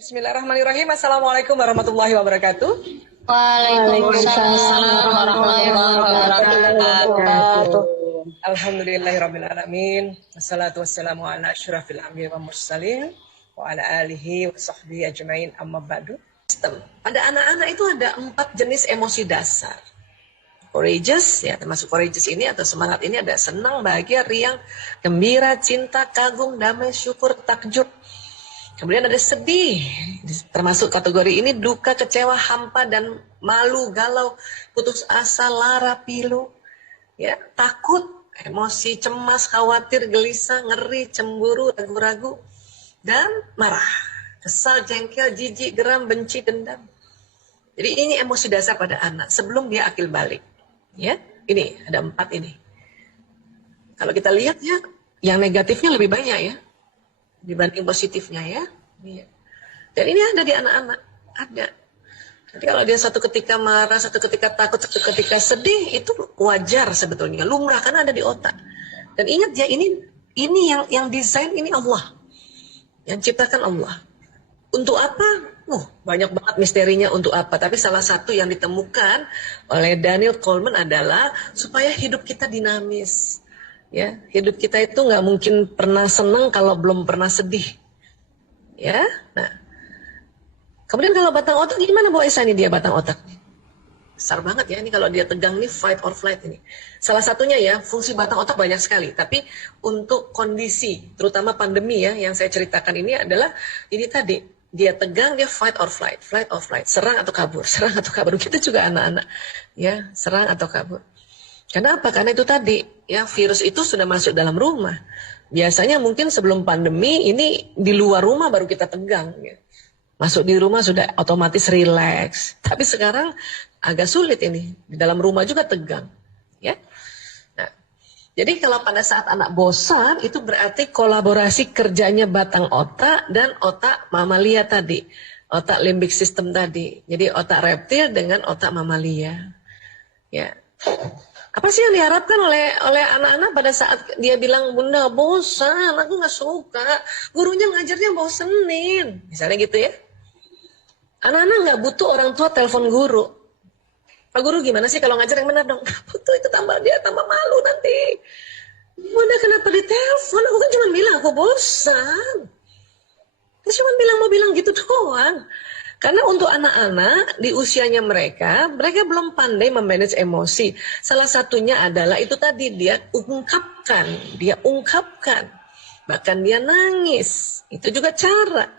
Bismillahirrahmanirrahim. Assalamualaikum warahmatullahi wabarakatuh. Waalaikumsalam warahmatullahi wabarakatuh. Alhamdulillahirabbil alamin. Wassalatu wassalamu ala asyrafil anbiya'i wal mursalin wa ala alihi wa sahbihi ajmain, amma ba'du. Pada anak-anak itu ada 4 jenis emosi dasar. Courageous, ya termasuk courageous ini atau semangat ini ada senang, bahagia, riang, gembira, cinta, kagum, damai, syukur, takjub. Kemudian ada sedih, termasuk kategori ini duka, kecewa, hampa, dan malu, galau, putus asa, lara, pilu, ya, takut, emosi, cemas, khawatir, gelisah, ngeri, cemburu, ragu-ragu, dan marah, kesal, jengkel, jijik, geram, benci, dendam. Jadi ini emosi dasar pada anak sebelum dia akil balik. Ya, ini ada 4 ini. Kalau kita lihat ya, yang negatifnya lebih banyak ya dibanding positifnya ya. Iya. Dan ini ada di anak-anak, ada. Jadi kalau dia satu ketika marah, satu ketika takut, satu ketika sedih, itu wajar sebetulnya, lumrah karena ada di otak. Dan ingat ya, ini yang desain ini Allah, yang ciptakan Allah. Untuk apa? Banyak banget misterinya untuk apa. Tapi salah satu yang ditemukan oleh Daniel Goleman adalah supaya hidup kita dinamis. Ya, hidup kita itu nggak mungkin pernah senang kalau belum pernah sedih. Ya, nah. Kemudian kalau batang otak gimana Bu Esa ini dia batang otak? Besar banget ya ini kalau dia tegang nih fight or flight ini. Salah satunya ya fungsi batang otak banyak sekali. Tapi untuk kondisi terutama pandemi ya yang saya ceritakan ini adalah ini tadi dia tegang dia fight or flight, serang atau kabur, serang atau kabur. Kita juga anak-anak ya serang atau kabur. Kenapa? Karena itu tadi, ya virus itu sudah masuk dalam rumah. Biasanya mungkin sebelum pandemi ini di luar rumah baru kita tegang. Ya. Masuk di rumah sudah otomatis relax. Tapi sekarang agak sulit ini. Di dalam rumah juga tegang. Ya. Nah, jadi kalau pada saat anak bosan itu berarti kolaborasi kerjanya batang otak dan otak mamalia tadi. Otak limbic system tadi. Jadi otak reptil dengan otak mamalia. Ya. Apa sih yang diharapkan oleh anak-anak pada saat dia bilang Bunda bosan, aku nggak suka, gurunya ngajarnya bosenin, misalnya gitu ya. Anak-anak nggak butuh orang tua telepon guru. Pak guru gimana sih kalau ngajar yang benar dong? Nggak butuh, itu dia tambah malu nanti. Bunda kenapa ditelepon? Aku kan cuma bilang aku bosan. Aku cuma mau bilang gitu doang. Karena untuk anak-anak di usianya mereka belum pandai memanage emosi. Salah satunya adalah itu tadi dia ungkapkan. Bahkan dia nangis. Itu juga cara.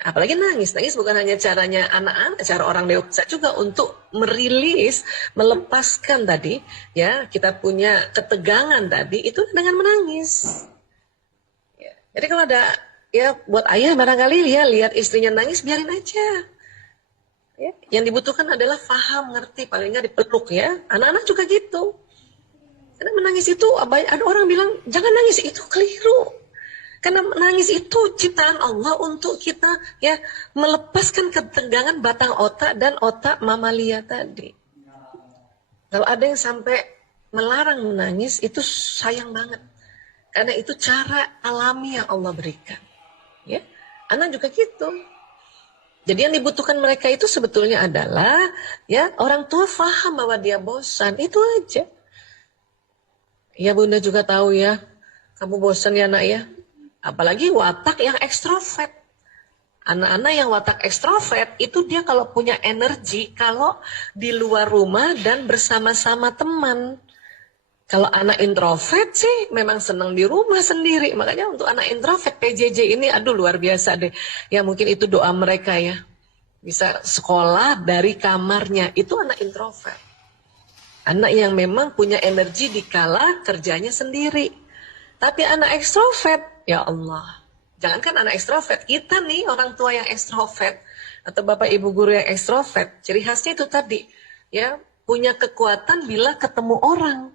Apalagi nangis bukan hanya caranya anak-anak, cara orang dewasa juga untuk merilis, melepaskan tadi. Ya, kita punya ketegangan tadi itu dengan menangis. Ya. Jadi kalau ada ya buat ayah barangkali ya lihat istrinya nangis biarin aja. Ya, yang dibutuhkan adalah paham, ngerti, paling nggak dipeluk ya. Anak-anak juga gitu. Karena menangis itu ada orang bilang jangan nangis, itu keliru. Karena menangis itu ciptaan Allah untuk kita ya melepaskan ketegangan batang otak dan otak mamalia tadi. Kalau ada yang sampai melarang menangis itu sayang banget. Karena itu cara alami yang Allah berikan. Ya, anak juga gitu. Jadi yang dibutuhkan mereka itu sebetulnya adalah ya orang tua paham bahwa dia bosan, itu aja. Ya Bunda juga tahu ya, kamu bosan ya nak ya. Apalagi watak yang ekstrovert. Anak-anak yang watak ekstrovert itu dia kalau punya energi kalau di luar rumah dan bersama-sama teman. Kalau anak introvert sih memang senang di rumah sendiri. Makanya untuk anak introvert PJJ ini aduh luar biasa deh. Ya mungkin itu doa mereka ya. Bisa sekolah dari kamarnya. Itu anak introvert. Anak yang memang punya energi dikala kerjanya sendiri. Tapi anak ekstrovert, ya Allah. Jangankan anak ekstrovert, kita nih orang tua yang ekstrovert. Atau bapak ibu guru yang ekstrovert. Ciri khasnya itu tadi. Ya, punya kekuatan bila ketemu orang.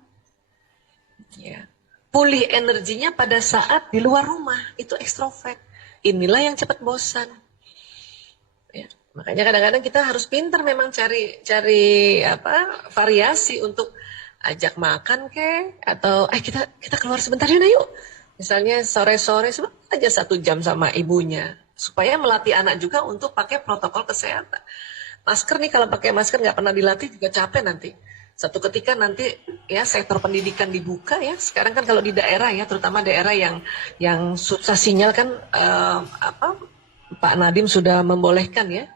Ya. Pulih energinya pada saat di luar rumah, itu ekstrovert. Inilah yang cepat bosan. Ya. Makanya kadang-kadang kita harus pintar memang cari variasi untuk ajak makan atau kita keluar sebentar yuk. Misalnya sore-sore aja 1 jam sama ibunya. supaya melatih anak juga untuk pakai protokol kesehatan. Masker nih, kalau pakai masker nggak pernah dilatih juga capek nanti. Satu ketika nanti ya sektor pendidikan dibuka ya. Sekarang kan kalau di daerah ya, terutama daerah yang susah sinyal kan Pak Nadiem sudah membolehkan ya.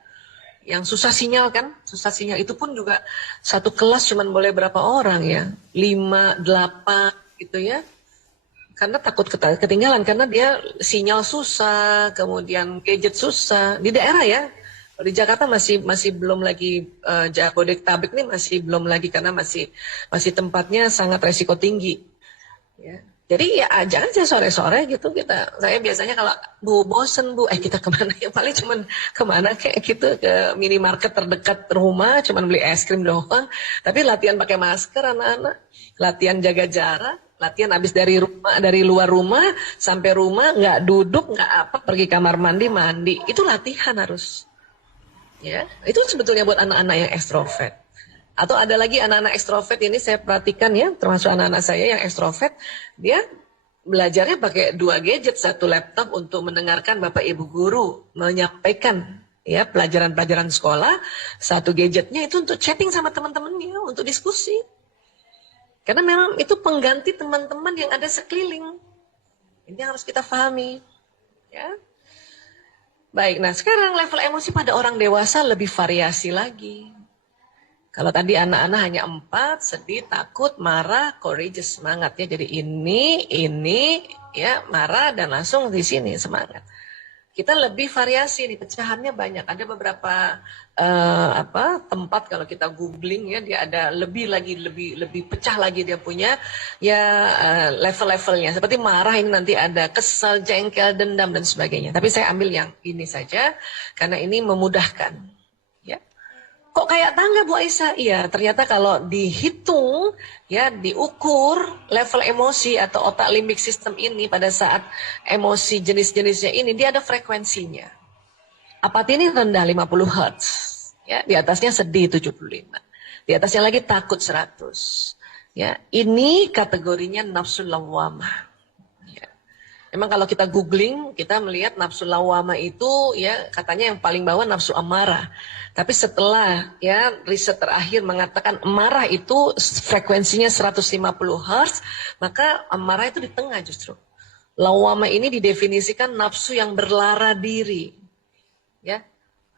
Yang susah sinyal kan, susah sinyal itu pun juga satu kelas cuman boleh berapa orang ya, 5, 8 gitu ya. Karena takut ketinggalan, karena dia sinyal susah, kemudian gadget susah di daerah ya. Di Jakarta masih belum lagi, Jabodetabek ini masih belum lagi karena masih tempatnya sangat resiko tinggi. Ya. Jadi ya jangan aja sore-sore gitu saya biasanya kalau Bu bosen Bu, kita kemana ya, paling cuman kemana kayak gitu, ke minimarket terdekat rumah, cuman beli es krim doang. Tapi latihan pakai masker anak-anak, latihan jaga jarak, latihan habis dari luar rumah sampai rumah nggak duduk nggak apa, pergi kamar mandi, itu latihan harus. Ya, itu sebetulnya buat anak-anak yang ekstrovert. Atau ada lagi anak-anak ekstrovert ini saya perhatikan ya, termasuk anak-anak saya yang ekstrovert, dia belajarnya pakai 2 gadget, 1 laptop untuk mendengarkan Bapak Ibu guru menyampaikan ya pelajaran-pelajaran sekolah, 1 gadgetnya itu untuk chatting sama teman-temannya, untuk diskusi. Karena memang itu pengganti teman-teman yang ada sekeliling. Ini yang harus kita pahami. Ya. Baik, nah sekarang level emosi pada orang dewasa lebih variasi lagi. Kalau tadi anak-anak hanya 4, sedih, takut, marah, courageous, semangat ya. Jadi ini ya marah dan langsung di sini semangat. Kita lebih variasi nih, pecahannya banyak. Ada beberapa tempat kalau kita googling ya, dia ada lebih pecah lagi dia punya ya level-levelnya. Seperti marah ini nanti ada kesal, jengkel, dendam dan sebagainya. Tapi saya ambil yang ini saja karena ini memudahkan. Ya. Kok kayak tangga Bu Aisyah? Iya, ternyata kalau dihitung, ya diukur level emosi atau otak limbik sistem ini pada saat emosi jenis-jenisnya ini, dia ada frekuensinya. Apati ini rendah 50 Hz. Ya, di atasnya sedih 75. Di atasnya lagi takut 100. Ya, ini kategorinya nafsu lawamah. Ya. Memang kalau kita googling, kita melihat nafsu lawamah itu ya katanya yang paling bawah nafsu amarah. Tapi setelah ya riset terakhir mengatakan amarah itu frekuensinya 150 Hz, maka amarah itu di tengah justru. Lawamah ini didefinisikan nafsu yang berlara diri. Ya,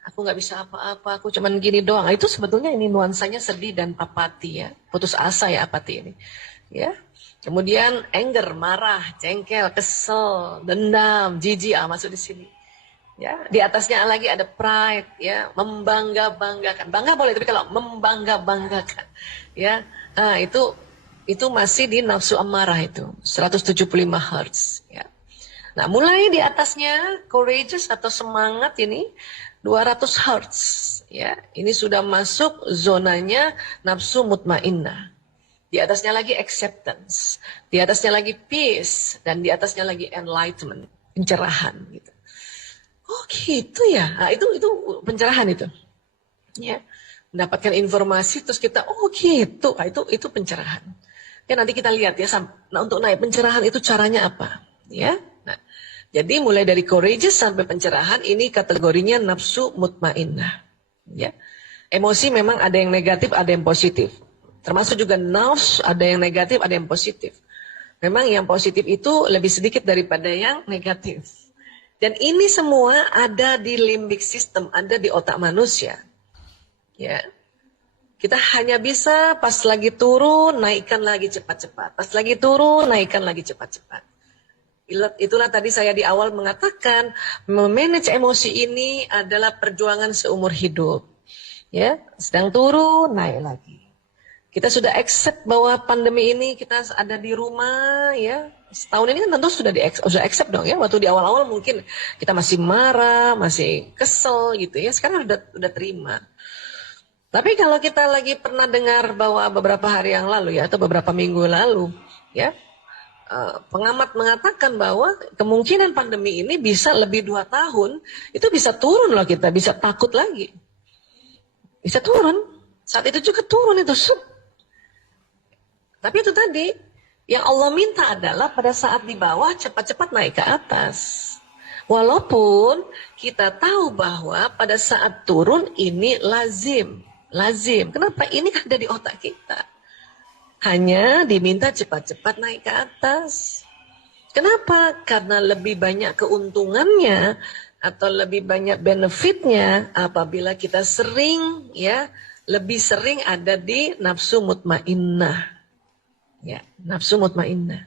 aku nggak bisa apa-apa, aku cuman gini doang. Itu sebetulnya ini nuansanya sedih dan apati ya, putus asa ya apati ini. Ya, kemudian anger, marah, jengkel, kesel, dendam, jijik, masuk di sini. Ya, di atasnya lagi ada pride, ya, membangga-banggakan. Bangga boleh, tapi kalau membangga-banggakan, ya, itu masih di nafsu amarah itu, 175 Hz. Ya. Nah, mulai di atasnya courageous atau semangat ini 200 Hz. Ya, ini sudah masuk zonanya nafsu mutmainnah. Di atasnya lagi acceptance, di atasnya lagi peace, dan di atasnya lagi enlightenment, pencerahan gitu. Oh gitu ya, nah, itu pencerahan itu, ya mendapatkan informasi terus kita oh gitu, nah, itu pencerahan. Ya nanti kita lihat ya, nah, untuk naik pencerahan itu caranya apa, ya. Nah, jadi mulai dari courageous sampai pencerahan ini kategorinya nafsu mutmainnah, ya. Emosi memang ada yang negatif, ada yang positif, termasuk juga nafsu ada yang negatif, ada yang positif. Memang yang positif itu lebih sedikit daripada yang negatif. Dan ini semua ada di limbik system, ada di otak manusia. Ya. Kita hanya bisa pas lagi turun, naikkan lagi cepat-cepat. Pas lagi turun, naikkan lagi cepat-cepat. Itulah tadi saya di awal mengatakan, memanage emosi ini adalah perjuangan seumur hidup. Ya, sedang turun, naik lagi. Kita sudah accept bahwa pandemi ini kita ada di rumah, ya. Setahun ini kan tentu sudah accept dong ya. Waktu di awal-awal mungkin kita masih marah, masih kesel gitu ya. Sekarang udah terima. Tapi kalau kita lagi pernah dengar bahwa beberapa hari yang lalu ya, atau beberapa minggu lalu ya, pengamat mengatakan bahwa kemungkinan pandemi ini bisa lebih 2 tahun, itu bisa turun loh kita, bisa takut lagi. Bisa turun. Saat itu juga turun itu. Tapi itu tadi, yang Allah minta adalah pada saat di bawah cepat-cepat naik ke atas. Walaupun kita tahu bahwa pada saat turun ini lazim. Kenapa? Ini ada di otak kita. Hanya diminta cepat-cepat naik ke atas. Kenapa? Karena lebih banyak keuntungannya atau lebih banyak benefitnya apabila kita sering, ya, lebih sering ada di nafsu mutmainnah. Ya, nafsu mutmainnah.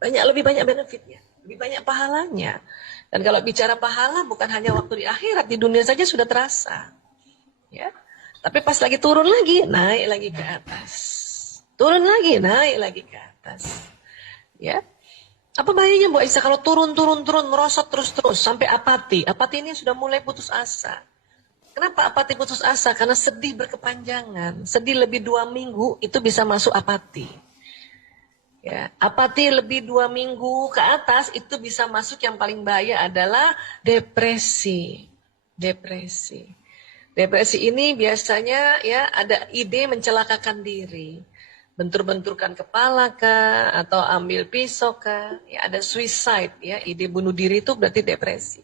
Lebih banyak benefitnya, lebih banyak pahalanya. Dan kalau bicara pahala bukan hanya waktu di akhirat, di dunia saja sudah terasa. Ya. Tapi pas lagi turun lagi, naik lagi ke atas. Turun lagi, naik lagi ke atas. Ya. Apa bahayanya Bu Aisyah kalau turun, merosot terus sampai apati. Apati ini sudah mulai putus asa. Kenapa apati putus asa? Karena sedih berkepanjangan. Sedih lebih 2 minggu itu bisa masuk apati. Ya, apati lebih 2 minggu ke atas itu bisa masuk, yang paling bahaya adalah depresi. Depresi ini biasanya ya ada ide mencelakakan diri. Bentur-benturkan kepala kah, atau ambil pisau kah, ya ada suicide, ya ide bunuh diri itu berarti depresi.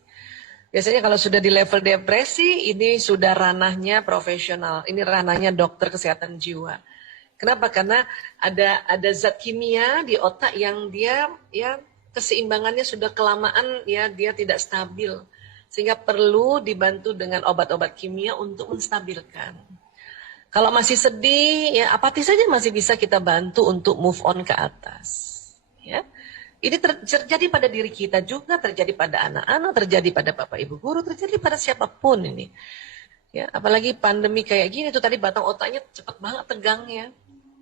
Biasanya kalau sudah di level depresi, ini sudah ranahnya profesional, ini ranahnya dokter kesehatan jiwa. Kenapa? Karena ada zat kimia di otak yang dia ya keseimbangannya sudah kelamaan, ya dia tidak stabil, sehingga perlu dibantu dengan obat-obat kimia untuk menstabilkan. Kalau masih sedih, ya apati saja masih bisa kita bantu untuk move on ke atas. Ya, ini terjadi pada diri kita juga, terjadi pada anak-anak, terjadi pada bapak ibu guru, terjadi pada siapapun ini. Ya, apalagi pandemi kayak gini tuh tadi batang otaknya cepat banget tegangnya.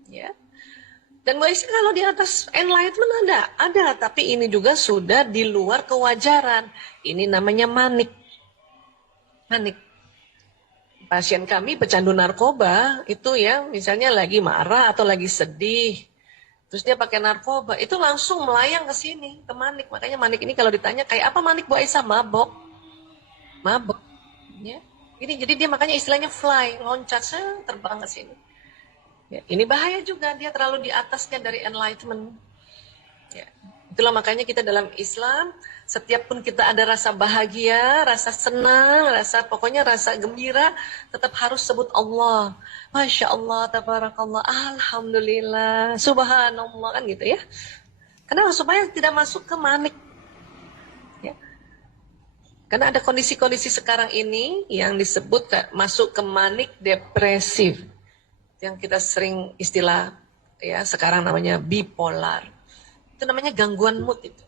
Ya. Dan Malaysia kalau di atas enlightenment ada, tapi ini juga sudah di luar kewajaran. Ini namanya manik. Pasien kami pecandu narkoba itu ya, misalnya lagi marah atau lagi sedih, terus dia pakai narkoba, itu langsung melayang ke sini, ke manik. Makanya manik ini kalau ditanya kayak apa manik Bu Aisyah, mabok. Ya. Jadi dia makanya istilahnya fly, loncat, terbang ke sini. Ya, ini bahaya juga, dia terlalu di atasnya dari enlightenment. Ya. Itulah makanya kita dalam Islam, setiap pun kita ada rasa bahagia, rasa senang, pokoknya rasa gembira, tetap harus sebut Allah. Masya Allah, tabarakallah, alhamdulillah, subhanallah, kan gitu ya. Kenapa? Supaya tidak masuk ke manik. Ya. Karena ada kondisi-kondisi sekarang ini yang disebut masuk ke manik depresif. Yang kita sering istilah ya sekarang namanya bipolar. Itu namanya gangguan mood itu.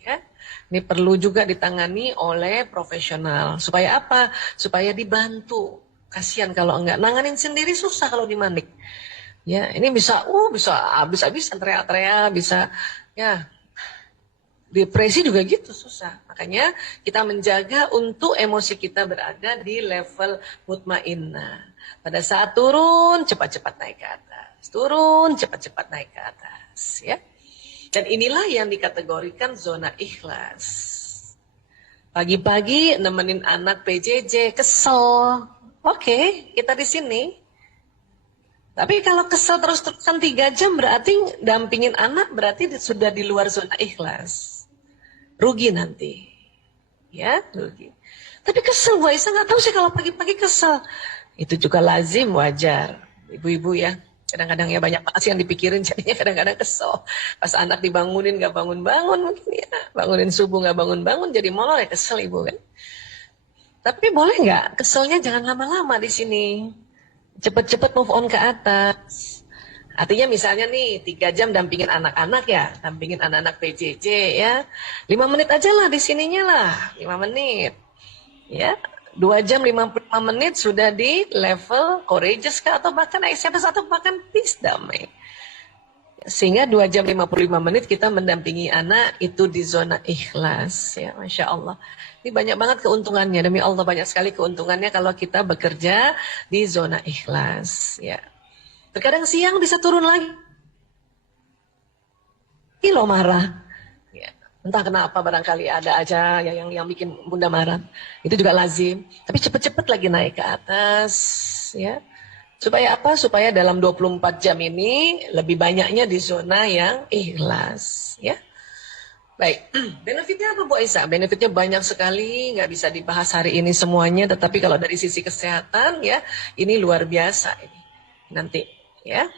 Ya. Ini perlu juga ditangani oleh profesional. Supaya apa? Supaya dibantu. Kasihan kalau enggak, nanganin sendiri susah kalau di manik. Ya, ini bisa habis-habisan teriak-teriak, bisa ya. Depresi juga gitu susah. Makanya kita menjaga untuk emosi kita berada di level mutmainnah. Pada saat turun, cepat-cepat naik ke atas. Turun, cepat-cepat naik ke atas. Ya. Dan inilah yang dikategorikan zona ikhlas. Pagi-pagi nemenin anak PJJ, kesel. Oke, kita di sini. Tapi kalau kesel terus-terusan 3 jam, berarti dampingin anak, berarti sudah di luar zona ikhlas. Rugi nanti. Ya, rugi. Tapi kesel, Bu Aisyah nggak tahu sih kalau pagi-pagi kesel. Itu juga lazim, wajar. Ibu-ibu ya, kadang-kadang ya banyak banget sih yang dipikirin, jadinya kadang-kadang kesel. Pas anak dibangunin nggak bangun-bangun mungkin ya, bangunin subuh nggak bangun-bangun, jadi molor ya kesel ibu kan. Tapi boleh nggak, keselnya jangan lama-lama di sini. Cepet-cepet move on ke atas. Artinya misalnya nih 3 jam dampingin anak-anak ya, dampingin anak-anak PJJ ya. 5 menit aja lah di sininya lah, 5 menit. Ya, 2 jam 55 menit sudah di level courageous kah, atau bahkan acceptance, atau bahkan peace, damai. Sehingga 2 jam 55 menit kita mendampingi anak itu di zona ikhlas ya, Masya Allah. Ini banyak banget keuntungannya, demi Allah banyak sekali keuntungannya kalau kita bekerja di zona ikhlas ya. Terkadang siang bisa turun lagi lo marah. Ya. Entah kenapa, barangkali ada aja yang bikin bunda marah. Itu juga lazim. Tapi cepet-cepet lagi naik ke atas. Ya. Supaya apa? Supaya dalam 24 jam ini lebih banyaknya di zona yang ikhlas. Ya. Baik, benefitnya apa Bu Aisyah? Benefitnya banyak sekali, nggak bisa dibahas hari ini semuanya. Tetapi kalau dari sisi kesehatan ya, ini luar biasa ini. Nanti ya.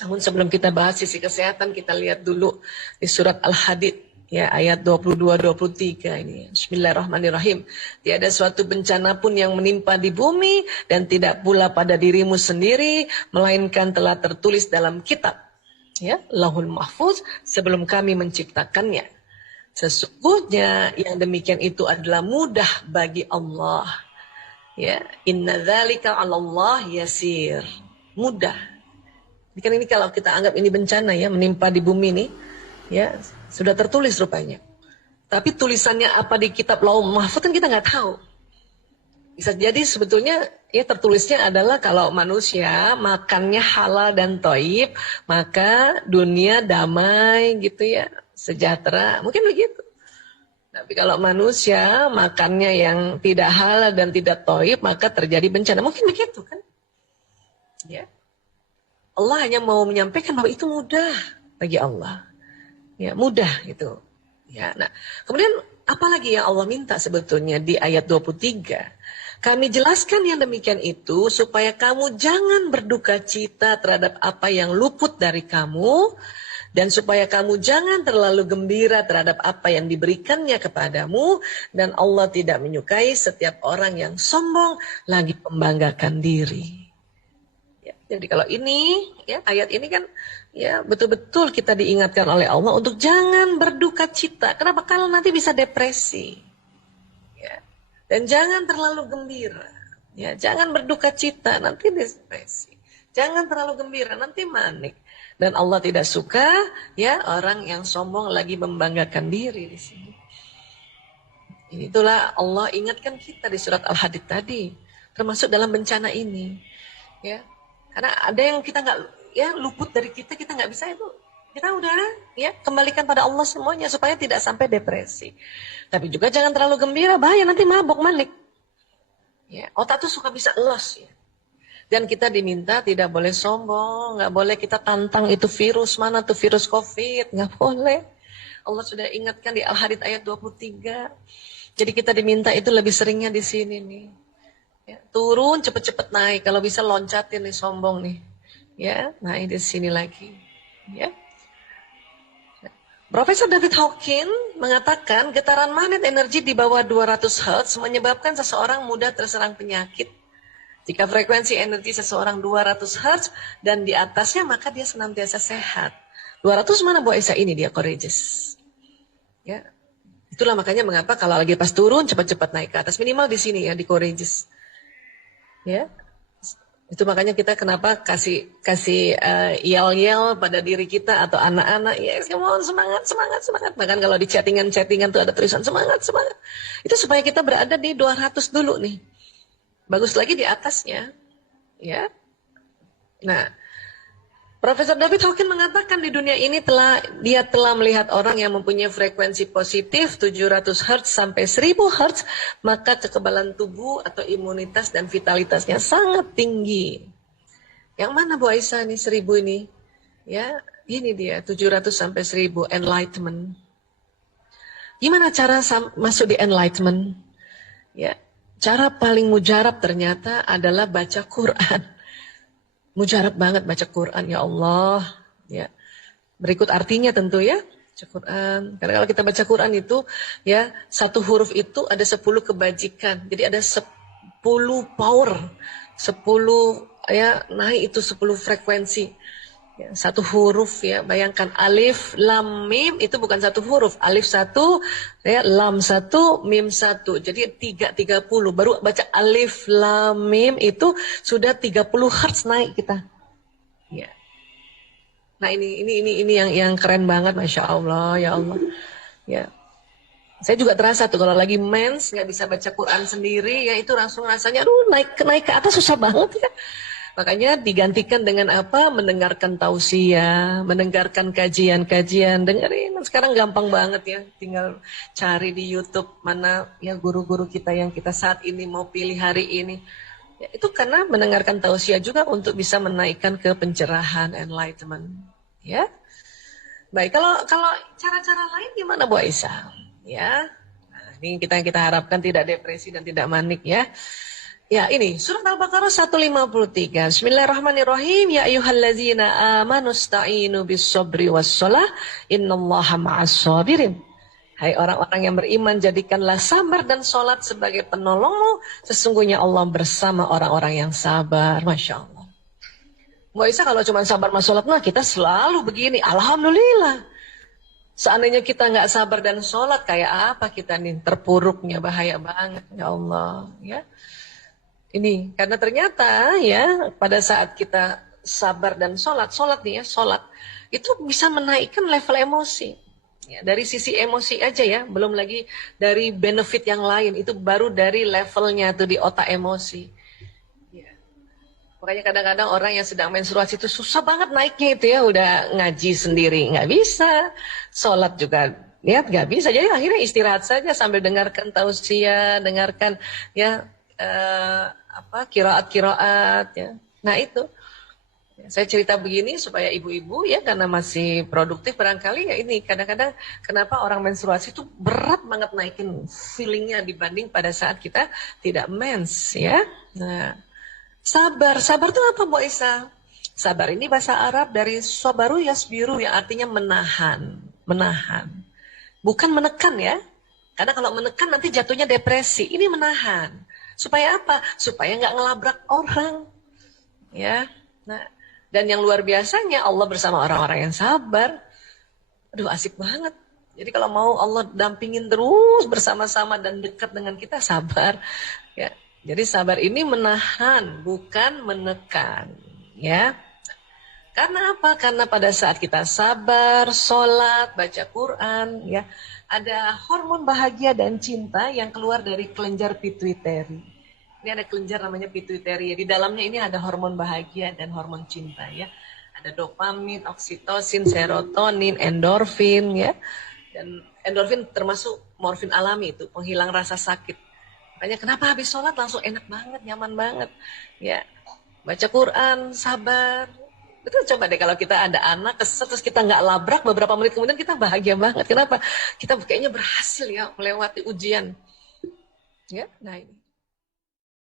Namun sebelum kita bahas sisi kesehatan, kita lihat dulu di surat Al-Hadid ya ayat 22-23 ini. Bismillahirrahmanirrahim. Tiada suatu bencana pun yang menimpa di bumi dan tidak pula pada dirimu sendiri, melainkan telah tertulis dalam kitab ya, Lauhul Mahfuz sebelum kami menciptakannya. Sesungguhnya yang demikian itu adalah mudah bagi Allah. Ya, inna dzalika 'alallah yasir. Mudah. Kan ini kalau kita anggap ini bencana ya menimpa di bumi nih, ya sudah tertulis rupanya. Tapi tulisannya apa di kitab Lauhul Mahfuz kan kita nggak tahu. Bisa jadi sebetulnya ya tertulisnya adalah kalau manusia makannya halal dan thayyib, maka dunia damai gitu ya, sejahtera, mungkin begitu. Tapi kalau manusia makannya yang tidak halal dan tidak thayyib, maka terjadi bencana, mungkin begitu kan? Ya. Allah hanya mau menyampaikan bahwa itu mudah bagi Allah. Ya, mudah itu. Ya, nah, kemudian apalagi yang Allah minta sebetulnya di ayat 23? Kami jelaskan yang demikian itu supaya kamu jangan berduka cita terhadap apa yang luput dari kamu dan supaya kamu jangan terlalu gembira terhadap apa yang diberikannya kepadamu dan Allah tidak menyukai setiap orang yang sombong lagi membanggakan diri. Ya, jadi kalau ini ya ayat ini kan ya betul-betul kita diingatkan oleh Allah untuk jangan berduka cita. Kenapa? Kalau nanti bisa depresi. Dan jangan terlalu gembira. Ya, jangan berduka cita, nanti depresi. Jangan terlalu gembira, nanti manik. Dan Allah tidak suka ya orang yang sombong lagi membanggakan diri di sini. Itulah Allah ingatkan kita di surat Al-Hadid tadi, termasuk dalam bencana ini. Ya. Karena ada yang kita nggak ya luput dari kita nggak bisa itu. Kita udah ya kembalikan pada Allah semuanya supaya tidak sampai depresi. Tapi juga jangan terlalu gembira, bahaya nanti mabuk manik. Ya, otak tuh suka bisa los ya. Dan kita diminta tidak boleh sombong, nggak boleh kita tantang itu virus mana tuh virus COVID, nggak boleh. Allah sudah ingatkan di Al-Hadid ayat 23. Jadi kita diminta itu lebih seringnya di sini nih. Ya, turun cepet-cepet naik, kalau bisa loncatin nih sombong nih. Ya, naik di sini lagi. Ya. Profesor David Hawkins mengatakan getaran magnet energi di bawah 200 Hz menyebabkan seseorang mudah terserang penyakit. Jika frekuensi energi seseorang 200 Hz dan di atasnya maka dia senantiasa sehat. 200 mana Bu Aisyah ini dia courageous. Ya. Itulah makanya mengapa kalau lagi pas turun cepat-cepat naik ke atas minimal di sini ya di courageous. Ya. Itu makanya kita kenapa kasih yel-yel pada diri kita atau anak-anak, ya mohon semangat. Bahkan kalau di chattingan tuh ada tulisan semangat. Itu supaya kita berada di 200 dulu nih. Bagus lagi di atasnya. Ya. Nah, Profesor David Hawkins mengatakan di dunia ini dia telah melihat orang yang mempunyai frekuensi positif 700 Hz sampai 1000 Hz, maka kekebalan tubuh atau imunitas dan vitalitasnya sangat tinggi. Yang mana Bu Aisyah nih 1000 ini? Ya, ini dia 700 sampai 1000 enlightenment. Gimana cara masuk di enlightenment? Ya, cara paling mujarab ternyata adalah baca Quran. Mujarab banget baca Quran, ya Allah. Ya. Berikut artinya tentu ya, baca Quran. Karena kalau kita baca Quran itu, ya satu huruf itu ada 10 kebajikan. Jadi ada 10 power, 10 ya naik itu 10 frekuensi. Ya, satu huruf ya, bayangkan alif, lam, mim itu bukan satu huruf. Alif 1, ya, lam 1, mim 1. Jadi 30. Baru baca alif, lam, mim itu sudah 30 Hz naik kita. Ya. Nah ini yang keren banget, Masya Allah, ya Allah. Ya. Saya juga terasa tuh kalau lagi mens nggak bisa baca Quran sendiri, ya itu langsung rasanya, aduh naik ke atas susah banget ya. Makanya digantikan dengan apa? Mendengarkan tausiah, mendengarkan kajian-kajian, dengerin. Sekarang gampang banget ya, tinggal cari di YouTube mana ya guru-guru kita yang kita saat ini mau pilih hari ini. Ya, itu karena mendengarkan tausiah juga untuk bisa menaikkan ke pencerahan, enlightenment. Ya. Baik, kalau cara-cara lain gimana Bu Aisyah? Ya, nah, ini kita harapkan tidak depresi dan tidak manik ya. Ya, ini surat Al-Baqarah 153. Bismillahirrahmanirrahim. Ya ayyuhalladzina amanu sta'inu bis-sabri was-shalah. Innallaha ma'as-sabirin. Hai orang-orang yang beriman, jadikanlah sabar dan sholat sebagai penolongmu. Sesungguhnya Allah bersama orang-orang yang sabar. Masya Allah. Mbak Isa kalau cuma sabar sama sholat, nah kita selalu begini. Alhamdulillah. Seandainya kita nggak sabar dan sholat, kayak apa kita nih? Terpuruknya bahaya banget. Ya Allah. Ya. Ini, karena ternyata ya pada saat kita sabar dan sholat nih ya, sholat. Itu bisa menaikkan level emosi. Ya, dari sisi emosi aja ya, belum lagi dari benefit yang lain. Itu baru dari levelnya tuh di otak emosi. Ya. Makanya kadang-kadang orang yang sedang menstruasi itu susah banget naiknya itu ya, udah ngaji sendiri nggak bisa, sholat juga niat nggak bisa. Jadi akhirnya istirahat saja sambil dengarkan tausiah, dengarkan ya kiraat-kiraat ya. Nah itu. Saya cerita begini supaya ibu-ibu ya karena masih produktif barangkali ya ini kadang-kadang kenapa orang menstruasi itu berat banget naikin feelingnya dibanding pada saat kita tidak mens ya. Nah, sabar itu apa Bu Isa? Sabar ini bahasa Arab dari sabaru yasbiru yang artinya menahan, bukan menekan ya. Karena kalau menekan nanti jatuhnya depresi. Ini menahan. Supaya apa? Supaya nggak ngelabrak orang. Ya. Nah. Dan yang luar biasanya Allah bersama orang-orang yang sabar. Aduh asik banget. Jadi kalau mau Allah dampingin terus bersama-sama dan dekat dengan kita sabar. Ya. Jadi sabar ini menahan bukan menekan. Ya. Karena apa? Karena pada saat kita sabar, sholat, baca Quran, ya, ada hormon bahagia dan cinta yang keluar dari kelenjar pituitari. Ini ada kelenjar namanya pituitari. Di dalamnya ini ada hormon bahagia dan hormon cinta ya. Ada dopamin, oksitosin, serotonin, endorfin ya. Dan endorfin termasuk morfin alami itu, penghilang rasa sakit. Makanya kenapa habis sholat langsung enak banget, nyaman banget. Ya. Baca Quran, sabar. Itu coba deh kalau kita ada anak kesel terus kita nggak labrak beberapa menit kemudian kita bahagia banget. Kenapa? Kita kayaknya berhasil ya melewati ujian. Ya, nah ini.